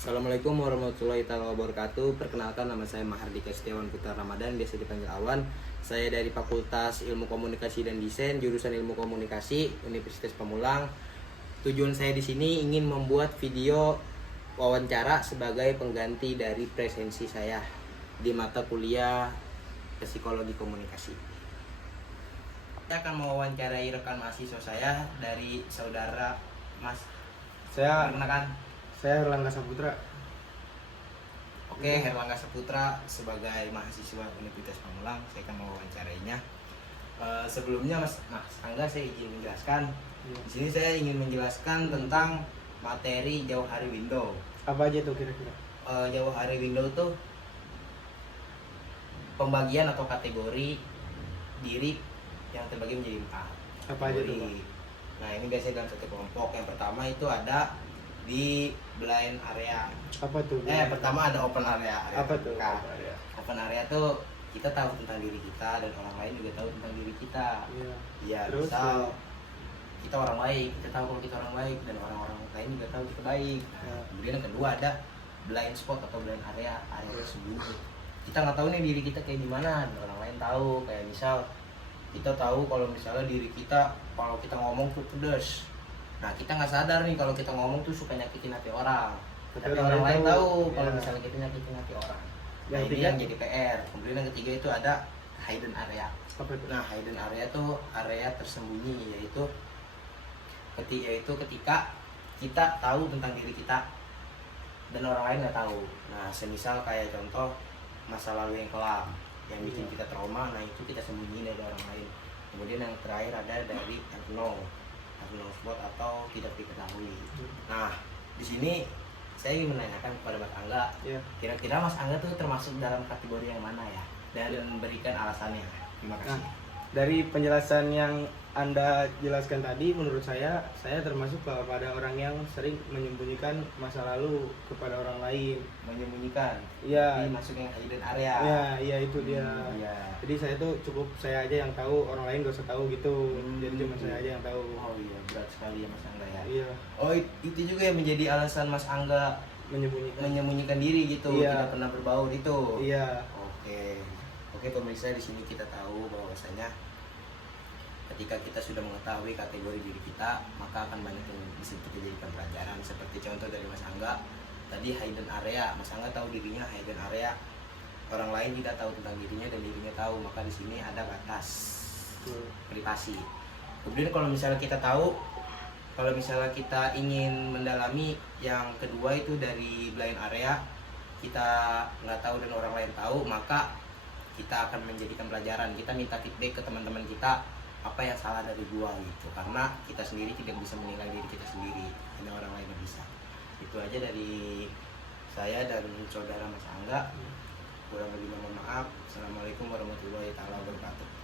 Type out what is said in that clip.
Assalamualaikum warahmatullahi wabarakatuh. Perkenalkan, nama saya Mahardika Setiawan Putra Ramadan, biasa dipanggil Awan. Saya dari Fakultas Ilmu Komunikasi dan Desain, jurusan Ilmu Komunikasi, Universitas Pamulang. Tujuan saya di sini ingin membuat video wawancara sebagai pengganti dari presensi saya di mata kuliah Psikologi Komunikasi. Saya akan mewawancarai rekan mahasiswa saya dari saudara Mas. Saya Erlangga Saputra. Oke, Herlangga Saputra sebagai mahasiswa Universitas Pamulang, saya akan mewawancarainya. Sebelumnya Mas Angga, saya izin menjelaskan. Di sini saya ingin menjelaskan tentang materi jauh hari window. Apa aja tuh kira-kira? Jauh hari window tuh pembagian atau kategori diri yang terbagi menjadi 4. Apa aja tuh, Pak? Nah, ini biasanya dalam satu kelompok. Yang pertama itu ada di blind area. Apa tuh? Pertama ada open area. Apa tuh? Open area tuh kita tahu tentang diri kita dan orang lain juga tahu tentang diri kita. Iya. Terus, Misal kita orang baik, kita tahu kalau kita orang baik dan orang-orang lain juga tahu kita baik. Nah, kemudian yang kedua ada blind spot atau blind area tersembunyi. Kita nggak tahu nih diri kita kayak gimana, dan orang lain tahu. Kayak misal kita tahu kalau misalnya diri kita kalau kita ngomong tuh pedes. Nah, kita nggak sadar nih kalau kita ngomong tuh suka nyakitin hati orang. Tapi orang lain tahu kalau misalnya kita nyakitin hati orang. Nah, ini yang jadi PR. Kemudian yang ketiga itu ada hidden area. Nah, hidden area tuh area tersembunyi, yaitu ketika kita tahu tentang diri kita dan orang lain nggak tahu. Nah, semisal kayak contoh masa lalu yang kelam yang bikin kita trauma, nah itu kita sembunyi dari orang lain. Kemudian yang terakhir ada dari unknown spot atau tidak diketahui. Nah, di sini saya ingin menanyakan kepada Mas Angga, kira-kira Mas Angga tuh termasuk dalam kategori yang mana ya? Dan berikan alasannya. Terima kasih. Nah, dari penjelasan yang Anda jelaskan tadi, menurut saya termasuk kepada orang yang sering menyembunyikan masa lalu kepada orang lain. Menyembunyikan? Iya. Masuk yang hidden area. Iya itu dia. Jadi saya tuh cukup saya aja yang tahu, orang lain gak usah tahu gitu. Jadi cuma saya aja yang tahu. Oh iya, berat sekali ya Mas Angga ya. Iya. Oh, itu juga yang menjadi alasan Mas Angga menyembunyikan diri gitu, tidak pernah berbaur itu. Iya. Oke pemirsa, di sini kita tahu bahwasanya ketika kita sudah mengetahui kategori diri kita, maka akan banyak yang bisa kita jadikan pelajaran. Seperti contoh dari Mas Angga tadi, hidden area. Mas Angga tahu dirinya hidden area, orang lain tidak tahu tentang dirinya dan dirinya tahu, maka di sini ada batas privasi. Kemudian kalau misalnya kita tahu, kalau misalnya kita ingin mendalami yang kedua itu dari blind area, kita nggak tahu dan orang lain tahu, maka kita akan menjadikan pelajaran. Kita minta feedback ke teman-teman kita, apa yang salah dari gua gitu, karena kita sendiri tidak bisa menilai diri kita sendiri, hanya orang lain yang bisa. Itu aja dari saya dan saudara Mas Angga. Kurang lebih mohon maaf. Assalamualaikum warahmatullahi wabarakatuh.